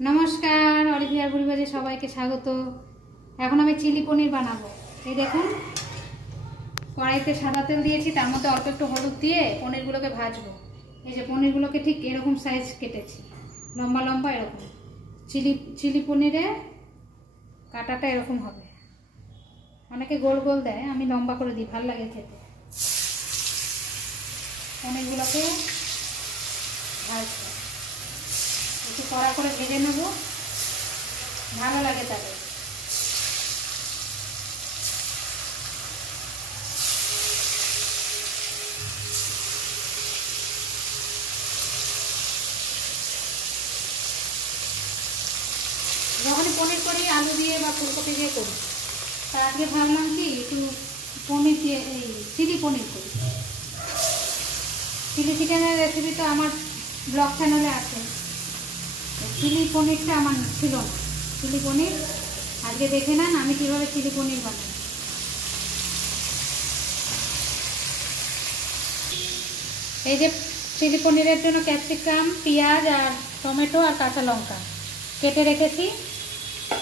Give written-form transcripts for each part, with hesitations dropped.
नमस्कार अलिभियार बुड़ी बाजे सबाइके स्वागत। এখন আমি চিলি পনির বানাবো। এই দেখুন কড়াইতে সাদা তেল দিয়েছি, তার মধ্যে অল্প একটু হলুদ দিয়ে পনিরগুলোকে ভাজবো। এই যে পনিরগুলোকে ঠিক এরকম সাইজ কেটেছি, লম্বা লম্বা এরকম। চিলি পনিরে কাটাটা এরকম হবে, অনেকে গোল গোল দেয়, আমি লম্বা করে দিই, ভালো লাগে খেতে। পনিরগুলোকে ভাজবো, একটু কড়া করে ভেজে নেব, ভালো লাগে তাদের। যখন পনির করি আলু দিয়ে বা ফুলকপি দিয়ে করি, তার আগে ভাবলাম কি একটু পনির দিয়ে এই চিলি পনির করি। চিলি চিকেনের রেসিপি তো আমার ব্লগ চ্যানেলে আছে, চিলি পনিরটা আমার ছিল না। চিলি পনির আজকে দেখে নেন আমি কীভাবে চিলি পনির বানাই। এই যে চিলি পনিরের জন্য ক্যাপসিকাম, পেঁয়াজ আর টমেটো আর কাঁচা লঙ্কা কেটে রেখেছি।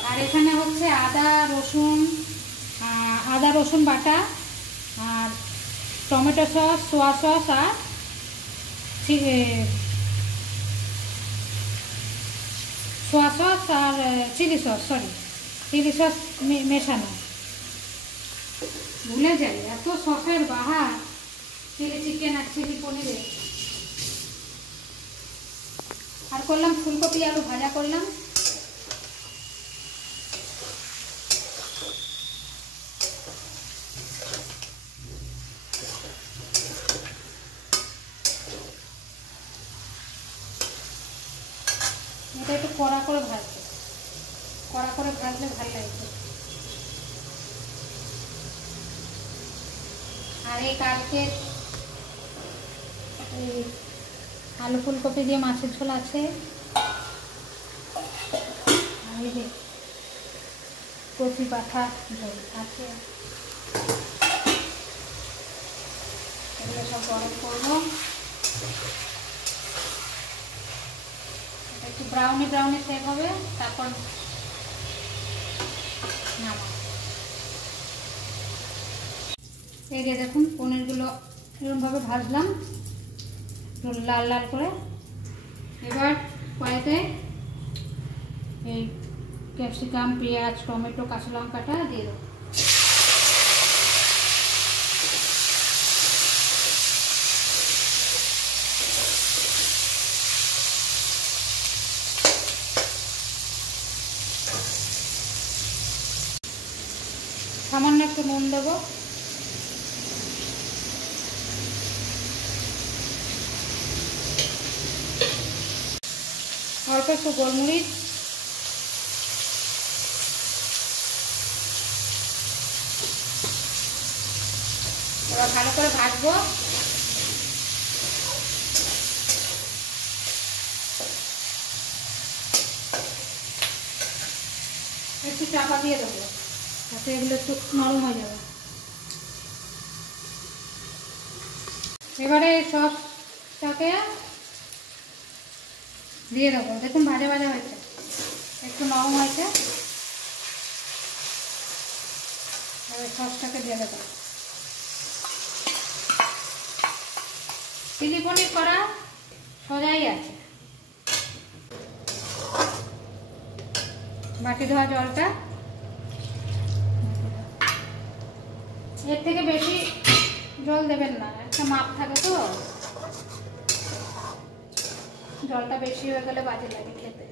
আর এখানে হচ্ছে আদা রসুন বাটা আর টমেটো সস, সোয়া সস আর সোয়া সস আর চিলি সস মেশানো। ভুলে যাই, এত সসের বাহার চিলি চিকেন আর চিলি পনিরে। আর করলাম ফুলকপি আলু ভাজা করলাম। এটা একটু কড়া করে ভাজবে, কড়া করে ভাজলে ভালো লাগবে। আর এই কালকে আলু ফুলকপি দিয়ে মাছের ঝোল আছে, আর এই যে কচি পাঠা ঝোল আছে। এগুলো সব গরম করবো, একটু ব্রাউনি শেক হবে, তারপর নামাবো। এই যে দেখুন পনিরগুলো এরকমভাবে ভাজলাম লাল লাল করে। এবার কড়াইতে এই ক্যাপসিকাম, পেঁয়াজ, টমেটো, কাঁচা লঙ্কাটা দিয়ে দেবো। সামান্য একটু নুন দেবো, অল্প একটু গোলমরিচ, এবার ভালো করে ভাজবো। একটু চাপা দিয়ে দেবো, তাতে এগুলো একটু নরম হয়ে যাবে। এবারে সসটাকে দিয়ে দেবো। দেখুন ভাজা ভাজা হয়েছে, একটু নরম হয়েছে। এবার সসটাকে দিয়ে দেবো। চিলি পনির করা সোজাই আছে। বাটি ধোয়া জলটা, এর থেকে বেশি জল দেবেন না, একটা মাপ থাকে তো, জলটা বেশি হয়ে গেলে বাজে লাগে খেতে।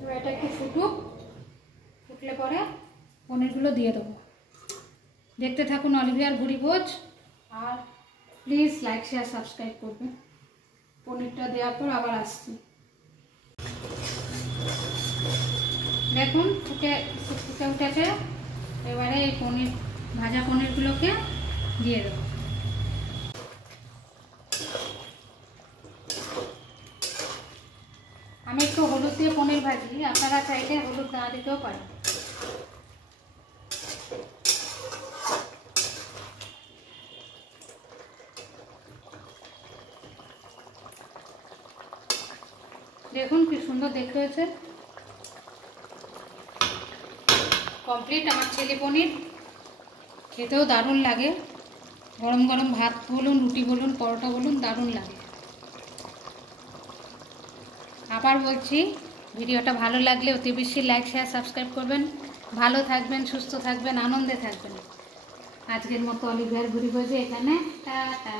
এবার এটা একটু ফুটলে পরে পনিরগুলো দিয়ে দেবো। দেখতে থাকুন অলিভিয়ার বুড়ি ভোজ, আর প্লিজ লাইক শেয়ার সাবস্ক্রাইব করবেন। পনিরটা দেওয়ার পর আবার আসছি। দেখুন ফুটে উঠেছে। এবারে এই ভাজা পনিরগুলোকে দিয়ে দেবো। আমি একটু হলুদ দিয়ে পনির ভাজি, আপনারা চাইলে হলুদ না দিতেও পারেন। দেখুন কি সুন্দর দেখতে হয়েছে। কমপ্লিট আমার চিলি পনির। খেতেও দারুণ লাগে, গরম গরম ভাত বলুন, রুটি বলুন, পরোটা বলুন, দারুণ লাগে। আবার বলছি, ভিডিওটা ভালো লাগলে অতি বেশি লাইক শেয়ার সাবস্ক্রাইব করবেন। ভালো থাকবেন, সুস্থ থাকবেন, আনন্দে থাকবেন। আজকের মতো অলিভিয়ার ভুরি ভোজে এখানে টাটা।